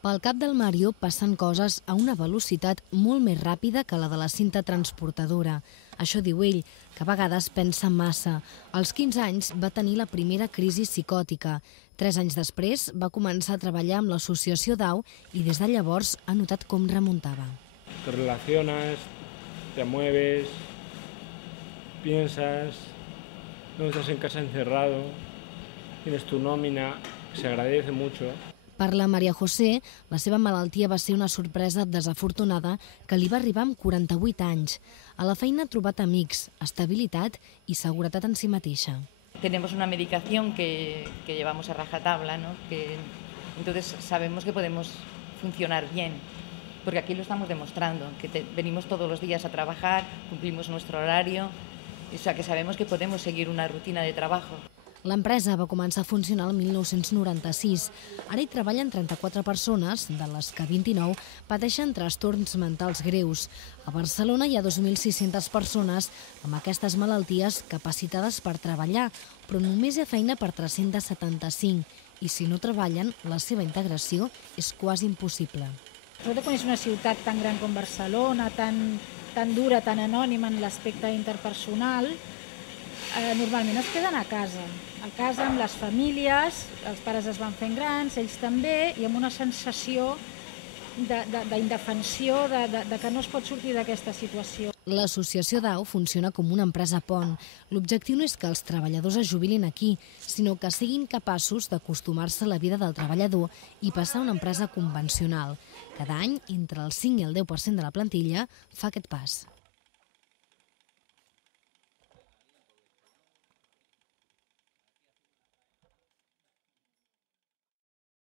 Pel cap del Mario passen coses a una velocitat molt més ràpida que la de la cinta transportadora. Això diu ell, que a vegades pensa massa. Als 15 anys va tenir la primera crisi psicòtica. 3 anys després va començar a treballar amb l'associació DAO i des de llavors ha notat com remuntava. Te relacionas, te mueves, piensas, no estás en casa encerrado, tienes tu nómina, se agradece mucho. Per la Maria José, la seva malaltia va ser una sorpresa desafortunada que li va arribar amb 48 anys. A la feina ha trobat amics, estabilitat i seguretat en si mateixa. Tenemos una medicación que llevamos a rajatabla, ¿no? Entonces sabemos que podemos funcionar bien, porque aquí lo estamos demostrando, que venimos todos los días a trabajar, cumplimos nuestro horario, o sea que sabemos que podemos seguir una rutina de trabajo. L'empresa va començar a funcionar el 1996. Ara hi treballen 34 persones, de les que 29 pateixen trastorns mentals greus. A Barcelona hi ha 2.600 persones amb aquestes malalties capacitades per treballar, però només hi ha feina per 375 i si no treballen, la seva integració és quasi impossible. Sobretot quan és una ciutat tan gran com Barcelona, tan dura, tan anònima en l'aspecte interpersonal, normalment es queden a casa amb les famílies, els pares es van fent grans, ells també, i amb una sensació d'indefensió, de que no es pot sortir d'aquesta situació. L'associació DAO funciona com una empresa pont. L'objectiu no és que els treballadors es jubilin aquí, sinó que siguin capaços d'acostumar-se a la vida del treballador i passar a una empresa convencional. Cada any, entre el 5 i el 10% de la plantilla fa aquest pas.